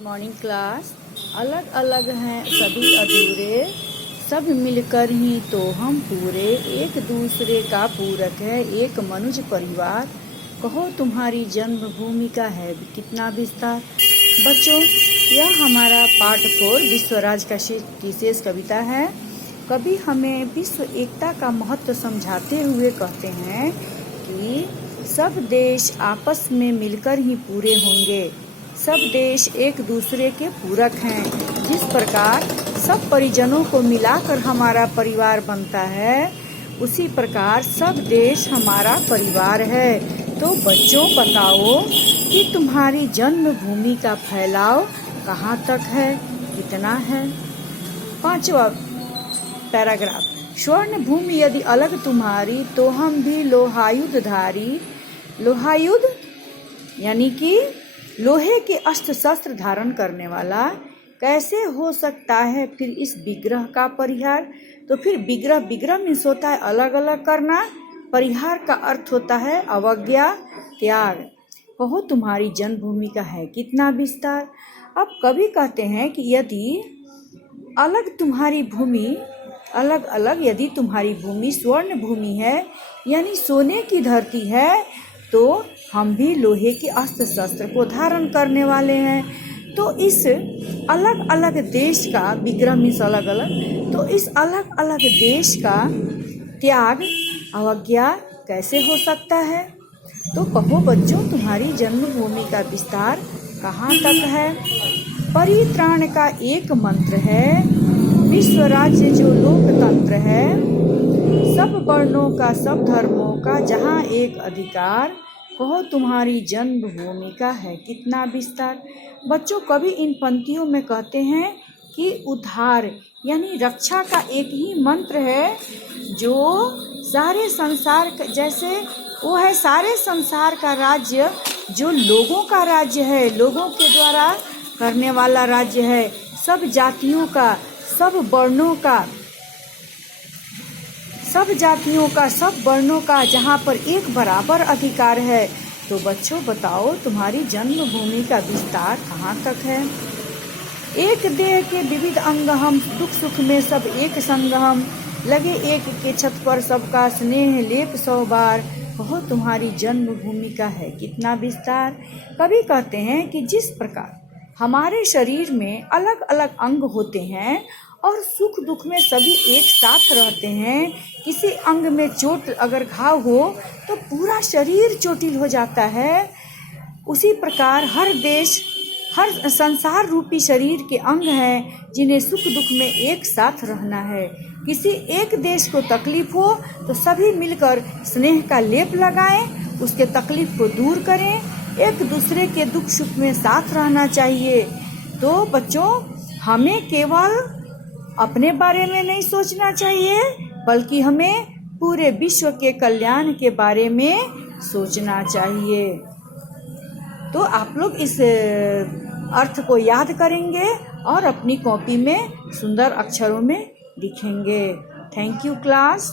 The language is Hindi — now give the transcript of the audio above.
Morning class. अलग अलग हैं सभी अधूरे, सब मिलकर ही तो हम पूरे। एक दूसरे का पूरक है एक मनुष्य परिवार। कहो तुम्हारी जन्मभूमि का है कितना विस्तार। बच्चों, यह हमारा पाठ 4 विश्वराज की शेष कविता है। कवि हमें विश्व एकता का महत्व समझाते हुए कहते हैं कि सब देश आपस में मिलकर ही पूरे होंगे। सब देश एक दूसरे के पूरक हैं। जिस प्रकार सब परिजनों को मिलाकर हमारा परिवार बनता है, उसी प्रकार सब देश हमारा परिवार है। तो बच्चों, बताओ कि तुम्हारी जन्मभूमि का फैलाव कहाँ तक है, कितना है। 5वां पैराग्राफ। स्वर्ण भूमि यदि अलग तुम्हारी, तो हम भी लोहायुधधारी। लोहायुध यानी कि लोहे के अस्त्र शस्त्र धारण करने वाला। कैसे हो सकता है फिर इस विग्रह का परिहार। तो फिर विग्रह मीन्स होता है अलग अलग करना। परिहार का अर्थ होता है अवज्ञा, त्याग। कहो तुम्हारी जन्मभूमि का है कितना विस्तार। अब कवि कहते हैं कि यदि अलग तुम्हारी भूमि, अलग अलग यदि तुम्हारी भूमि स्वर्ण भूमि है यानी सोने की धरती है, तो हम भी लोहे के अस्त्र शस्त्र को धारण करने वाले हैं। तो इस अलग अलग देश का, विग्रह मीन्स अलग अलग, तो इस अलग अलग देश का त्याग, अवज्ञा कैसे हो सकता है। तो कहो बच्चों, तुम्हारी जन्मभूमि का विस्तार कहाँ तक है। परित्राण का एक मंत्र है, विश्व राज्य जो लोकतंत्र है। सब वर्णों का, सब धर्मों का जहाँ एक अधिकार। कहो तुम्हारी जन्मभूमि का है कितना विस्तार। बच्चों, कवि इन पंक्तियों में कहते हैं कि उद्धार यानी रक्षा का एक ही मंत्र है, जो सारे संसार जैसे वो है सारे संसार का राज्य, जो लोगों का राज्य है, लोगों के द्वारा करने वाला राज्य है। सब जातियों का, सब वर्णों का, सब जातियों का, सब वर्णों का जहाँ पर एक बराबर अधिकार है। तो बच्चों, बताओ तुम्हारी जन्मभूमि का विस्तार कहाँ तक है। एक देह के विविध अंग हम, दुख सुख में सब एक संग हम। लगे एक के छत पर सबका स्नेह लेप 100 बार। कहो तुम्हारी जन्मभूमि का है कितना विस्तार। कवि कहते हैं कि जिस प्रकार हमारे शरीर में अलग अलग अंग होते हैं और सुख दुख में सभी एक साथ रहते हैं। किसी अंग में चोट अगर घाव हो तो पूरा शरीर चोटिल हो जाता है। उसी प्रकार हर देश, हर संसार रूपी शरीर के अंग हैं, जिन्हें सुख दुख में एक साथ रहना है। किसी एक देश को तकलीफ हो तो सभी मिलकर स्नेह का लेप लगाएं, उसके तकलीफ को दूर करें। एक दूसरे के दुख सुख में साथ रहना चाहिए। तो बच्चों, हमें केवल अपने बारे में नहीं सोचना चाहिए, बल्कि हमें पूरे विश्व के कल्याण के बारे में सोचना चाहिए। तो आप लोग इस अर्थ को याद करेंगे और अपनी कॉपी में सुंदर अक्षरों में लिखेंगे। Thank you class.